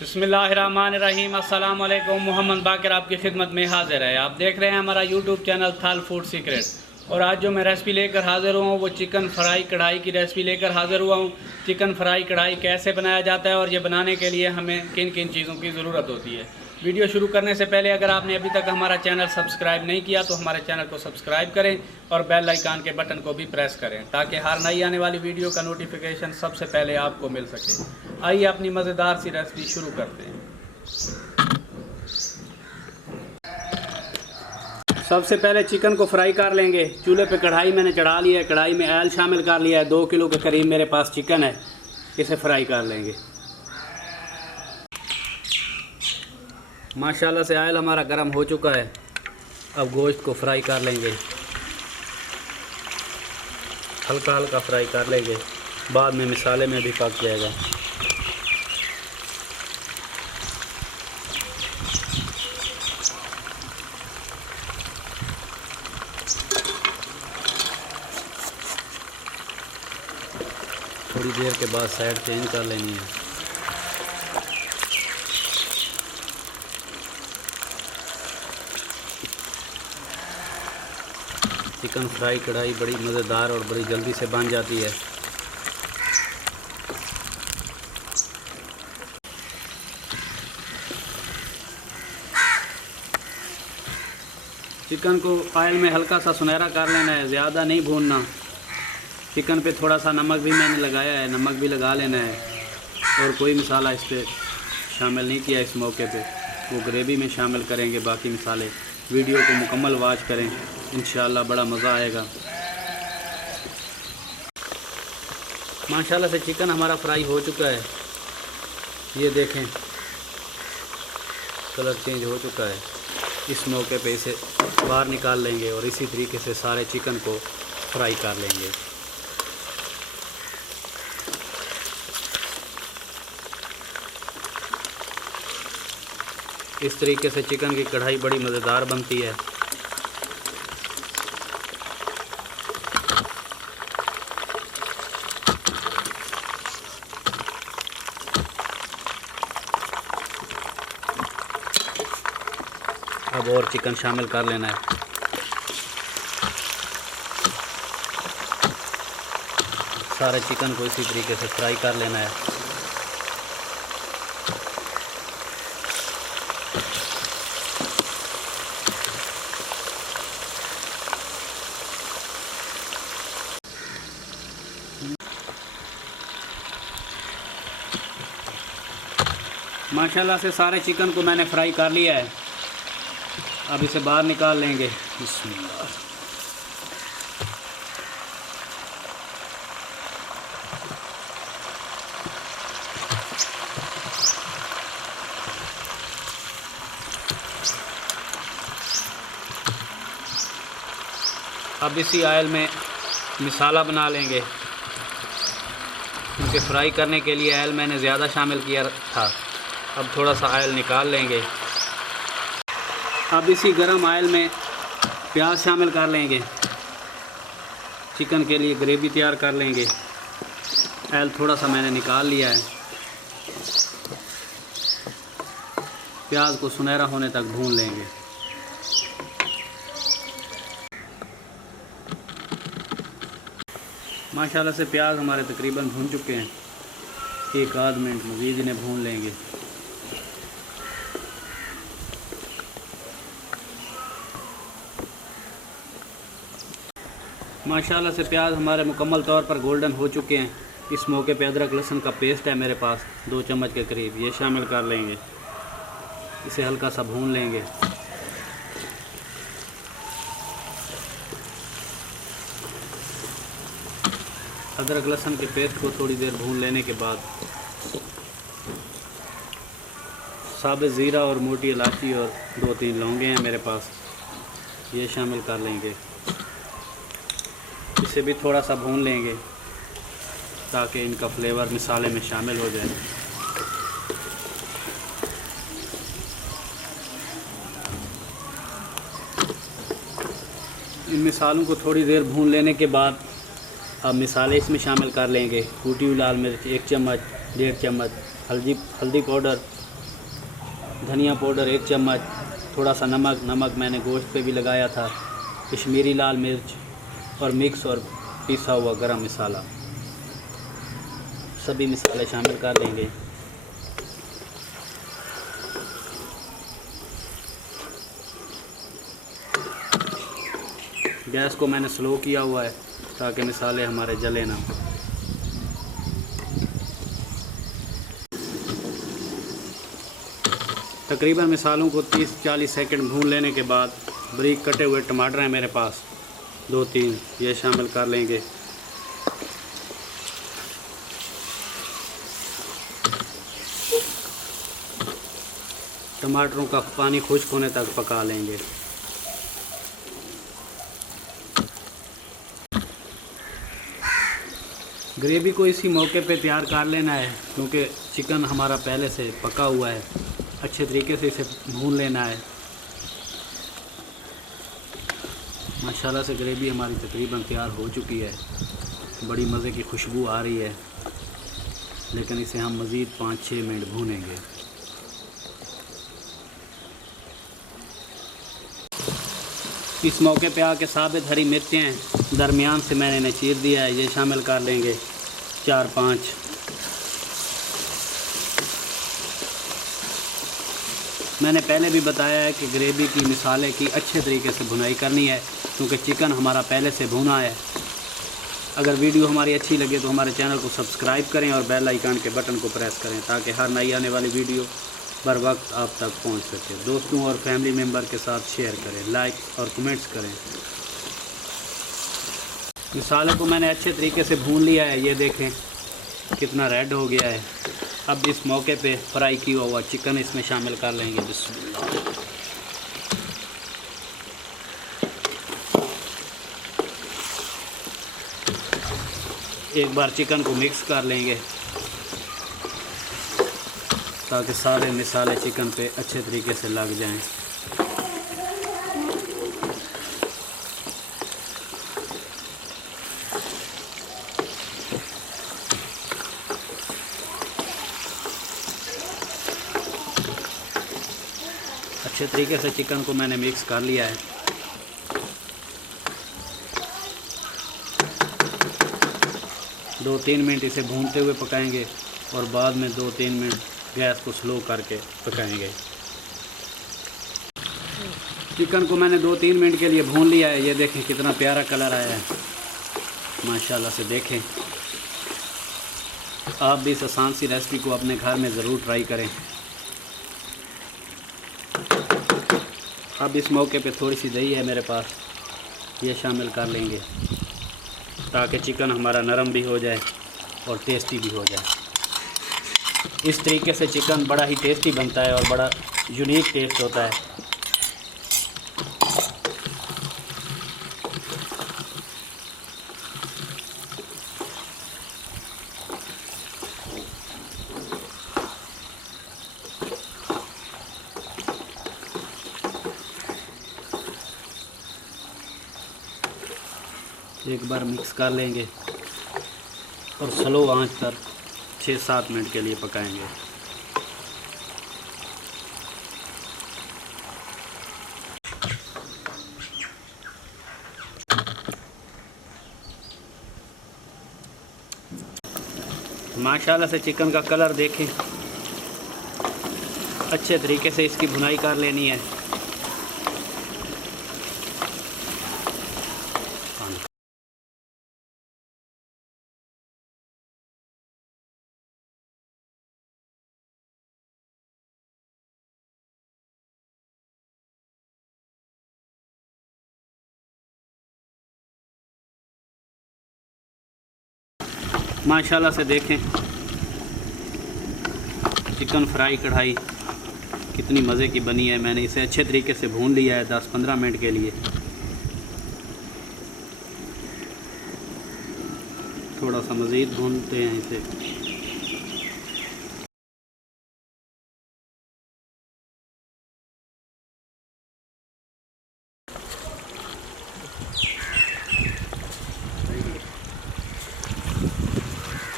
बिस्मिल्लाहिर्रहमानिर्रहीम। अस्सलाम वालेकुम। मोहम्मद बाकर आपकी खिदमत में हाजिर है। आप देख रहे हैं हमारा यूट्यूब चैनल थाल फूड सीक्रेट। और आज जो मैं रेसिपी लेकर हाज़िर हुआ हूँ वो चिकन फ्राई कढ़ाई की रेसिपी लेकर हाज़िर हुआ हूँ। चिकन फ्राई कढ़ाई कैसे बनाया जाता है और ये बनाने के लिए हमें किन किन चीज़ों की ज़रूरत होती है। वीडियो शुरू करने से पहले अगर आपने अभी तक हमारा चैनल सब्सक्राइब नहीं किया तो हमारे चैनल को सब्सक्राइब करें और बेल आइकन के बटन को भी प्रेस करें ताकि हर नई आने वाली वीडियो का नोटिफिकेशन सबसे पहले आपको मिल सके। आइए अपनी मज़ेदार सी रेसिपी शुरू करते हैं। सबसे पहले चिकन को फ्राई कर लेंगे। चूल्हे पे कढ़ाई मैंने चढ़ा ली है। कढ़ाई में ऑयल शामिल कर लिया है। 2 किलो के करीब मेरे पास चिकन है, इसे फ्राई कर लेंगे। माशाल्लाह से ऑयल हमारा गर्म हो चुका है। अब गोश्त को फ्राई कर लेंगे, हल्का हल्का फ्राई कर लेंगे, बाद में मसाले में भी पक जाएगा। थोड़ी देर के बाद साइड चेंज कर लेनी है। चिकन फ्राई कढ़ाई बड़ी मज़ेदार और बड़ी जल्दी से बन जाती है। चिकन को ऑयल में हल्का सा सुनहरा कर लेना है, ज़्यादा नहीं भूनना। चिकन पे थोड़ा सा नमक भी मैंने लगाया है, नमक भी लगा लेना है। और कोई मसाला इस पर शामिल नहीं किया इस मौके पे, वो ग्रेवी में शामिल करेंगे बाकी मसाले। वीडियो को मुकम्मल वॉच करें, इंशाल्लाह बड़ा मज़ा आएगा। माशाल्लाह से चिकन हमारा फ्राई हो चुका है। ये देखें कलर चेंज हो चुका है। इस मौके पे इसे बाहर निकाल लेंगे और इसी तरीके से सारे चिकन को फ्राई कर लेंगे। इस तरीके से चिकन की कढ़ाई बड़ी मज़ेदार बनती है। अब और चिकन शामिल कर लेना है। सारे चिकन को इसी तरीके से फ्राई कर लेना है। माशाल्लाह से सारे चिकन को मैंने फ्राई कर लिया है। अब इसे बाहर निकाल लेंगे। बिस्मिल्लाह। अब इसी ऑयल में मसाला बना लेंगे, क्योंकि फ्राई करने के लिए ऑयल मैंने ज़्यादा शामिल किया था। अब थोड़ा सा ऑयल निकाल लेंगे। अब इसी गरम ऑयल में प्याज शामिल कर लेंगे। चिकन के लिए ग्रेवी तैयार कर लेंगे। ऑयल थोड़ा सा मैंने निकाल लिया है। प्याज को सुनहरा होने तक भून लेंगे। माशाल्लाह से प्याज हमारे तकरीबन भून चुके हैं। एक आध मिनट मज़ीद इन्हें भून लेंगे। माशाल्लाह से प्याज हमारे मुकम्मल तौर पर गोल्डन हो चुके हैं। इस मौके पे अदरक लहसुन का पेस्ट है मेरे पास 2 चम्मच के करीब, ये शामिल कर लेंगे। इसे हल्का सा भून लेंगे। अदरक लहसुन के पेस्ट को थोड़ी देर भून लेने के बाद साबुत ज़ीरा और मोटी इलायची और 2-3 लौंगे हैं मेरे पास, ये शामिल कर लेंगे। इसे भी थोड़ा सा भून लेंगे ताकि इनका फ्लेवर मसाले में शामिल हो जाए। इन मसालों को थोड़ी देर भून लेने के बाद अब मसाले इसमें शामिल कर लेंगे। कूटी हुई लाल मिर्च 1 चम्मच, 1.5 चम्मच, हल्दी पाउडर धनिया पाउडर 1 चम्मच, थोड़ा सा नमक मैंने गोश्त पे भी लगाया था, कश्मीरी लाल मिर्च और मिक्स और पिसा हुआ गरम मसाला, सभी मसाले शामिल कर लेंगे। गैस को मैंने स्लो किया हुआ है ताकि मसाले हमारे जले ना। तकरीबन मसालों को 30-40 सेकंड भून लेने के बाद बारीक कटे हुए टमाटर हैं मेरे पास 2-3, ये शामिल कर लेंगे। टमाटरों का पानी खुश्क होने तक पका लेंगे। ग्रेवी को इसी मौके पे तैयार कर लेना है क्योंकि चिकन हमारा पहले से पका हुआ है, अच्छे तरीके से इसे भून लेना है। माशाल्लाह से ग्रेवी हमारी तकरीबन तैयार हो चुकी है, बड़ी मज़े की खुशबू आ रही है, लेकिन इसे हम मज़ीद 5-6 मिनट भूनेंगे। इस मौके पे आके साबित हरी मिर्चें दरमियान से मैंने इन्हें चीर दिया है, ये शामिल कर लेंगे 4-5। मैंने पहले भी बताया है कि ग्रेवी की मसाले की अच्छे तरीके से भुनाई करनी है क्योंकि चिकन हमारा पहले से भुना है। अगर वीडियो हमारी अच्छी लगे तो हमारे चैनल को सब्सक्राइब करें और बेल आइकन के बटन को प्रेस करें ताकि हर नई आने वाली वीडियो बर वक्त आप तक पहुंच सके। दोस्तों और फैमिली मेम्बर के साथ शेयर करें, लाइक और कमेंट्स करें। मसाले को मैंने अच्छे तरीके से भून लिया है, ये देखें कितना रेड हो गया है। अब इस मौके पे फ्राई किया हुआ चिकन इसमें शामिल कर लेंगे। बिस्मिल्लाह। एक बार चिकन को मिक्स कर लेंगे ताकि सारे मसाले चिकन पे अच्छे तरीके से लग जाएं। अच्छे तरीके से चिकन को मैंने मिक्स कर लिया है। दो 3 मिनट इसे भूनते हुए पकाएंगे और बाद में 2-3 मिनट गैस को स्लो करके पकाएंगे। चिकन को मैंने 2-3 मिनट के लिए भून लिया है, ये देखें कितना प्यारा कलर आया है माशाल्लाह से। देखें आप भी इस आसान सी रेसिपी को अपने घर में ज़रूर ट्राई करें। अब इस मौके पे थोड़ी सी दही है मेरे पास, ये शामिल कर लेंगे ताकि चिकन हमारा नरम भी हो जाए और टेस्टी भी हो जाए। इस तरीके से चिकन बड़ा ही टेस्टी बनता है और बड़ा यूनिक टेस्ट होता है। एक बार मिक्स कर लेंगे और स्लो आंच पर 6-7 मिनट के लिए पकाएंगे। माशाल्लाह से चिकन का कलर देखें, अच्छे तरीके से इसकी भुनाई कर लेनी है। माशाल्लाह से देखें चिकन फ्राई कढ़ाई कितनी मज़े की बनी है। मैंने इसे अच्छे तरीके से भून लिया है 10-15 मिनट के लिए। थोड़ा सा मज़ीद भूनते हैं इसे।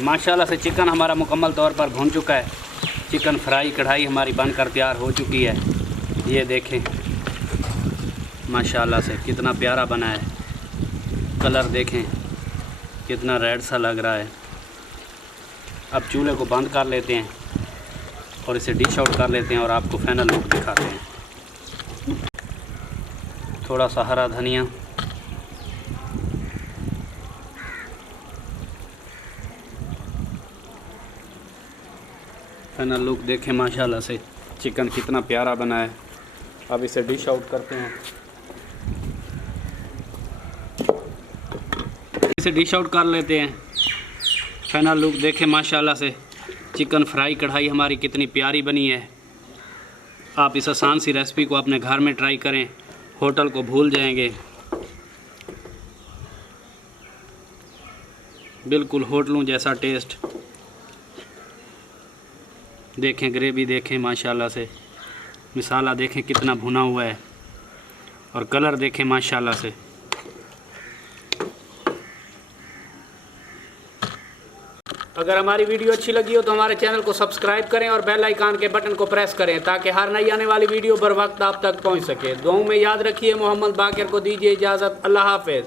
माशाल्लाह से चिकन हमारा मुकम्मल तौर पर भून चुका है। चिकन फ्राई कढ़ाई हमारी बनकर तैयार हो चुकी है। ये देखें माशाल्लाह से कितना प्यारा बना है। कलर देखें कितना रेड सा लग रहा है। अब चूल्हे को बंद कर लेते हैं और इसे डिश आउट कर लेते हैं और आपको फाइनल लुक दिखाते हैं। थोड़ा सा हरा धनिया, फाइनल लुक देखें माशाल्लाह से चिकन कितना प्यारा बना है। अब इसे डिश आउट करते हैं। इसे डिश आउट कर लेते हैं। फाइनल लुक देखें माशाल्लाह से चिकन फ्राई कढ़ाई हमारी कितनी प्यारी बनी है। आप इस आसान सी रेसिपी को अपने घर में ट्राई करें, होटल को भूल जाएंगे। बिल्कुल होटलों जैसा टेस्ट। देखें ग्रेवी देखें माशाल्लाह से, मसाला देखें कितना भुना हुआ है और कलर देखें माशाल्लाह से। अगर हमारी वीडियो अच्छी लगी हो तो हमारे चैनल को सब्सक्राइब करें और बेल आइकन के बटन को प्रेस करें ताकि हर नई आने वाली वीडियो बर वक्त आप तक पहुंच सके। दुआओं में याद रखिए। मोहम्मद बाकिर को दीजिए इजाज़त। अल्लाह हाफ़िज़।